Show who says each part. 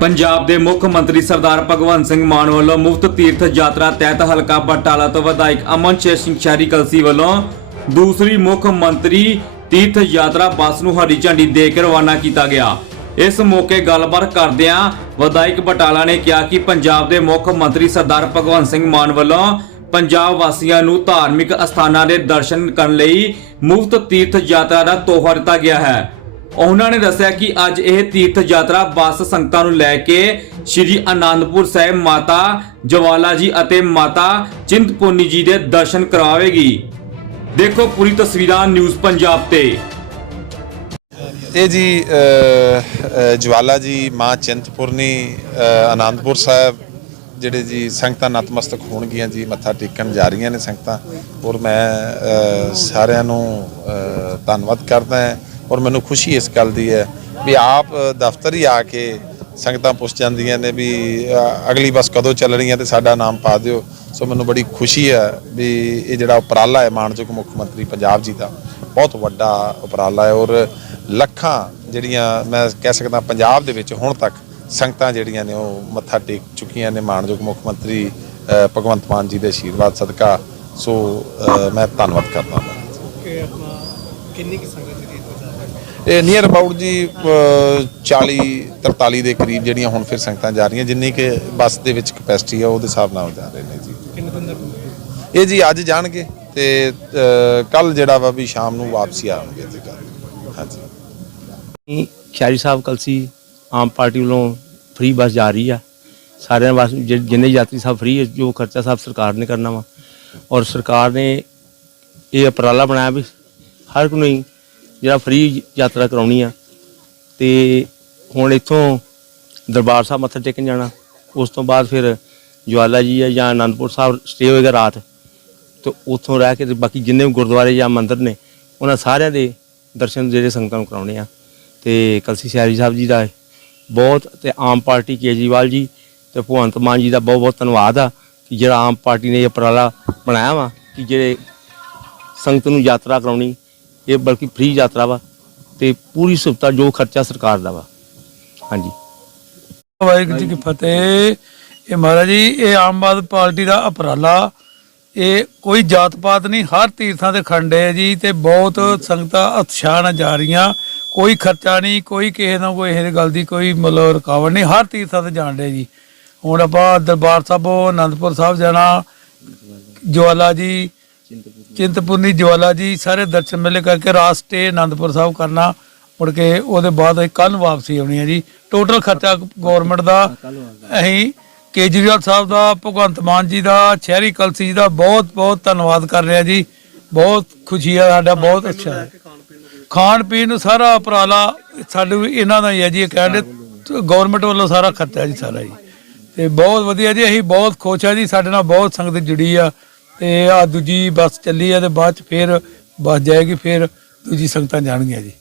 Speaker 1: ਪੰਜਾਬ ਦੇ ਮੁੱਖ ਮੰਤਰੀ ਸਰਦਾਰ ਭਗਵੰਤ ਸਿੰਘ ਮਾਨ ਵੱਲੋਂ ਮੁਫਤ ਤੀਰਥ ਯਾਤਰਾ ਤਹਿਤ ਹਲਕਾ ਬਟਾਲਾ ਤੋਂ ਵਿਧਾਇਕ ਅਮਨਸ਼ੇਰ ਸਿੰਘ ਸ਼ਹਿਰੀ ਕਲਸੀ ਵੱਲੋਂ ਦੂਸਰੀ ਮੁੱਖ ਮੰਤਰੀ ਤੀਰਥ ਯਾਤਰਾ ਬੱਸ ਨੂੰ ਹਰੀ ਝੰਡੀ ਦੇ ਕੇ ਰਵਾਨਾ ਕੀਤਾ ਗਿਆ। ਇਸ ਮੌਕੇ ਗੱਲਬਾਤ ਕਰਦਿਆਂ ਵਿਧਾਇਕ ਬਟਾਲਾ ਨੇ ਕਿਹਾ ਕਿ ਪੰਜਾਬ ਦੇ ਮੁੱਖ ਮੰਤਰੀ ਸਰਦਾਰ ਭਗਵੰਤ ਸਿੰਘ ਮਾਨ ਵੱਲੋਂ ਪੰਜਾਬ ਵਾਸੀਆਂ ਨੂੰ ਧਾਰਮਿਕ ਅਸਥਾਨਾਂ ਦੇ ਦਰਸ਼ਨ ਕਰਨ ਲਈ ਮੁਫਤ ਤੀਰਥ ਯਾਤਰਾ ਦਾ ਤੋਹਫਾ ਦਿੱਤਾ ਗਿਆ ਹੈ। ਉਹਨਾਂ ਨੇ ਦੱਸਿਆ ਕਿ ਅੱਜ ਇਹ ਤੀਰਥ ਯਾਤਰਾ ਬੱਸ ਸੰਗਤਾਂ ਨੂੰ ਲੈ ਕੇ ਸ੍ਰੀ ਅਨੰਦਪੁਰ ਸਾਹਿਬ ਮਾਤਾ ਜਵਾਲਾ ਜੀ ਅਤੇ ਮਾਤਾ ਚਿੰਤਪੁਰਨੀ ਜੀ ਦੇ ਦਰਸ਼ਨ ਕਰਾਵੇਗੀ। ਦੇਖੋ ਪੂਰੀ ਤਸਵੀਰਾਂ ਨਿਊਜ਼ ਪੰਜਾਬ ਤੇ।
Speaker 2: ਇਹ ਜੀ ਜਵਾਲਾ ਜੀ, ਮਾਂ ਚਿੰਤਪੁਰਨੀ ਆਨੰਦਪੁਰ ਸਾਹਿਬ, ਜਿਹੜੇ ਜੀ ਸੰਗਤਾਂ ਨਤਮਸਤਕ ਹੋਣਗੀਆਂ ਜੀ, ਮੱਥਾ ਟੇਕਣ ਜਾ ਰਹੀਆਂ ਨੇ ਸੰਗਤਾਂ, ਔਰ ਮੈਂ ਸਾਰਿਆਂ ਨੂੰ ਧੰਨਵਾਦ ਕਰਦਾ ਹਾਂ। ਔਰ ਮੈਨੂੰ ਖੁਸ਼ੀ ਇਸ ਗੱਲ ਦੀ ਹੈ ਵੀ ਆਪ ਦਫ਼ਤਰ ਹੀ ਆ ਕੇ ਸੰਗਤਾਂ ਪੁੱਛ ਜਾਂਦੀਆਂ ਨੇ ਵੀ ਅਗਲੀ ਬੱਸ ਕਦੋਂ ਚੱਲਣੀ ਹੈ ਤੇ ਸਾਡਾ ਨਾਮ ਪਾ ਦਿਓ। ਸੋ ਮੈਨੂੰ ਬੜੀ ਖੁਸ਼ੀ ਹੈ ਵੀ ਇਹ ਜਿਹੜਾ ਉਪਰਾਲਾ ਹੈ ਮਾਨਯੋਗ ਮੁੱਖ ਮੰਤਰੀ ਪੰਜਾਬ ਜੀ ਦਾ, ਬਹੁਤ ਵੱਡਾ ਉਪਰਾਲਾ ਹੈ ਔਰ ਲੱਖਾਂ ਜਿਹੜੀਆਂ ਮੈਂ ਕਹਿ ਸਕਦਾ ਪੰਜਾਬ ਦੇ ਵਿੱਚ ਹੁਣ ਤੱਕ ਸੰਗਤਾਂ ਜਿਹੜੀਆਂ ਨੇ ਉਹ ਮੱਥਾ ਟੇਕ ਚੁੱਕੀਆਂ ਨੇ ਮਾਨਯੋਗ ਮੁੱਖ ਮੰਤਰੀ ਭਗਵੰਤ ਮਾਨ ਜੀ ਦੇ ਆਸ਼ੀਰਵਾਦ ਸਦਕਾ। ਸੋ ਮੈਂ ਧੰਨਵਾਦ ਕਰਦਾ ਹਾਂ।
Speaker 3: ਕਿ ਆਪਣਾ ਕਿੰਨੀ ਕਿ ਸੰਗਤ ਜਿਹੜੀ ਇੱਥੋਂ ਜਾ ਰਹੀ ਹੈ
Speaker 2: ਇਹ ਨੀਅਰ ਅਬਾਊਟ ਜੀ ਅ, 40 43 ਦੇ ਕਰੀਬ ਜਿਹੜੀਆਂ ਹੁਣ ਫਿਰ ਸੰਗਤਾਂ ਜਾ ਰਹੀਆਂ ਜਿੰਨੀ ਕਿ ਬੱਸ ਦੇ ਵਿੱਚ ਕਪੈਸਿਟੀ ਆ ਉਹਦੇ ਹਿਸਾਬ ਨਾਲ ਜਾ ਰਹੇ ਨੇ ਜੀ।
Speaker 3: ਕਿੰਨੇ ਦਿਨ ਦਾ ਟੂਰ
Speaker 2: ਇਹ ਜੀ ਅੱਜ ਜਾਣਗੇ ਤੇ ਕੱਲ ਜਿਹੜਾ ਵਾ ਵੀ ਸ਼ਾਮ ਨੂੰ ਵਾਪਸੀ ਆਉਣਗੇ ਜੀ ਕੱਲ੍ਹ। ਹਾਂਜੀ।
Speaker 4: ਸ਼ਾਰੀ ਸਾਹਿਬ ਕਲਸੀ ਆਮ ਪਾਰਟੀ ਵੱਲੋਂ ਫ੍ਰੀ ਬੱਸ ਜਾ ਰਹੀ ਆ। ਸਾਰਿਆਂ ਵਾਸਤੇ ਜਿ- ਜਿੰਨੇ ਯਾਤਰੀ ਸਭ ਫ੍ਰੀ ਜੋ ਖਰਚਾ ਸਭ ਸਰਕਾਰ ਨੇ ਕਰਨਾ ਵਾ। ਔਰ ਸਰਕਾਰ ਨੇ ਇਹ ਉਪਰਾਲਾ ਬਣਾਇਆ ਵੀ ਹਰ ਹੀ ਜਿਹੜਾ ਫ੍ਰੀ ਯਾਤਰਾ ਕਰਾਉਣੀ ਆ, ਤੇ ਹੁਣ ਇੱਥੋਂ ਦਰਬਾਰ ਸਾਹਿਬ ਮੱਥਾ ਟੇਕਣ ਜਾਣਾ, ਉਸ ਤੋਂ ਬਾਅਦ ਫਿਰ ਜਵਾਲਾ ਜੀ ਆ ਜਾਂ ਆਨੰਦਪੁਰ ਸਾਹਿਬ ਸਟੇ ਹੋਏਗਾ ਰਾਤ, ਤੇ ਉੱਥੋਂ ਰਹਿ ਕੇ ਤੇ ਬਾਕੀ ਜਿੰਨੇ ਵੀ ਗੁਰਦੁਆਰੇ ਜਾਂ ਮੰਦਿਰ ਨੇ, ਉਹਨਾਂ ਸਾਰਿਆਂ ਦੇ ਦਰਸ਼ਨ ਜਿਹੜੇ ਸੰਗਤਾਂ ਨੂੰ ਕਰਾਉਣੇ ਆ। ਤੇ ਕਲਸੀ ਸ਼ਹਿਰੀ ਸਾਹਿਬ ਜੀ ਦਾ ਬਹੁਤ, ਤੇ ਆਮ ਪਾਰਟੀ ਕੇਜਰੀਵਾਲ ਜੀ ਤੇ ਭਗਵੰਤ ਮਾਨ ਜੀ ਦਾ ਬਹੁਤ ਬਹੁਤ ਧੰਨਵਾਦ ਆ ਕਿ ਜਿਹੜਾ ਆਮ ਪਾਰਟੀ ਨੇ ਇਹ ਉਪਰਾਲਾ ਬਣਾਇਆ ਵਾ ਕਿ ਜਿਹੜੇ ਸੰਗਤ ਨੂੰ ਯਾਤਰਾ ਕਰਾਉਣੀ ਇਹ ਬਲਕਿ ਫ੍ਰੀ ਯਾਤਰਾ ਵਾ ਤੇ ਪੂਰੀ ਸੁਵਿਧਾ ਜੋ ਖਰਚਾ ਸਰਕਾਰ ਦਾ ਵਾ। ਹਾਂਜੀ।
Speaker 3: ਵਾਹਿਗੁਰੂ ਜੀ ਕੀ ਫਤਿਹ। ਇਹ ਮਹਾਰਾਜ ਜੀ, ਇਹ ਆਮ ਆਦਮੀ ਪਾਰਟੀ ਦਾ ਉਪਰਾਲਾ। ਇਹ ਕੋਈ ਜਾਤ ਪਾਤ ਨਹੀਂ, ਹਰ ਤੀਰਥਾਂ ਤੇ ਖੰਡੇ ਹੈ ਜੀ, ਤੇ ਬਹੁਤ ਸੰਗਤਾਂ ਉਤਸ਼ਾਹ ਨਾਲ ਜਾ ਰਹੀਆਂ। ਕੋਈ ਖਰਚਾ ਨਹੀਂ, ਕੋਈ ਕਿਸੇ ਨਾਲ ਕੋਈ ਇਹ ਗੱਲ ਦੀ ਕੋਈ ਮਤਲਬ ਰੁਕਾਵਟ ਨਹੀਂ, ਹਰ ਤੀਰਥਾਂ ਤੇ ਜਾਣ ਦੇ ਜੀ। ਹੁਣ ਆਪਾਂ ਦਰਬਾਰ ਸਾਹਿਬ ਅਨੰਦਪੁਰ ਸਾਹਿਬ ਜਾਣਾ, ਜਵਾਲਾ ਜੀ ਚਿੰਤਪੁਰਨੀ। ਜਵਾਲਾ ਜੀ ਸਾਰੇ ਦਰਸ਼ਨ ਮੇਲੇ ਕਰਕੇ ਰਾਤ ਸਟੇ ਆਨੰਦਪੁਰ ਸਾਹਿਬ ਕਰਨਾ। ਮੁੜ ਕੇ ਉਹਦੇ ਬਾਅਦ ਕੱਲ ਵਾਪਸੀ ਆਉਣੀ ਹੈ ਜੀ। ਟੋਟਲ ਖਰਚਾ ਗਵਰਨਮੈਂਟ ਦਾ ਅਸੀਂ ਕੇਜਰੀਵਾਲ ਸਾਹਿਬ ਦਾ ਭਗਵੰਤ ਮਾਨ ਜੀ ਦਾ ਸ਼ਹਿਰੀ ਕਲਸੀ ਜੀ ਦਾ ਬਹੁਤ ਬਹੁਤ ਧੰਨਵਾਦ ਕਰ ਰਿਹਾ ਜੀ। ਬਹੁਤ ਖੁਸ਼ੀ ਆ ਸਾਡਾ ਬਹੁਤ ਅੱਛਾ। ਖਾਣ ਪੀਣ ਨੂੰ ਸਾਰਾ ਉਪਰਾਲਾ ਸਾਡੇ ਇਹਨਾਂ ਦਾ ਹੀ ਹੈ ਜੀ ਇਹ ਕਹਿੰਦੇ ਗਵਰਨਮੈਂਟ ਵੱਲੋਂ ਸਾਰਾ ਖਰਚਾ ਜੀ ਸਾਰਾ ਜੀ ਤੇ ਬਹੁਤ ਵਧੀਆ ਜੀ ਅਸੀਂ ਬਹੁਤ ਖੁਸ਼ ਆ ਜੀ ਸਾਡੇ ਨਾਲ ਬਹੁਤ ਸੰਗਤ ਜੁੜੀ ਆ। ਤੇ ਆ ਦੂਜੀ ਬੱਸ ਚੱਲੀ ਆ ਤੇ ਬਾਅਦ ਚ ਫੇਰ ਬੱਸ ਜਾਏਗੀ, ਫੇਰ ਦੂਜੀ ਸੰਗਤਾਂ ਜਾਣਗੀਆਂ ਜੀ।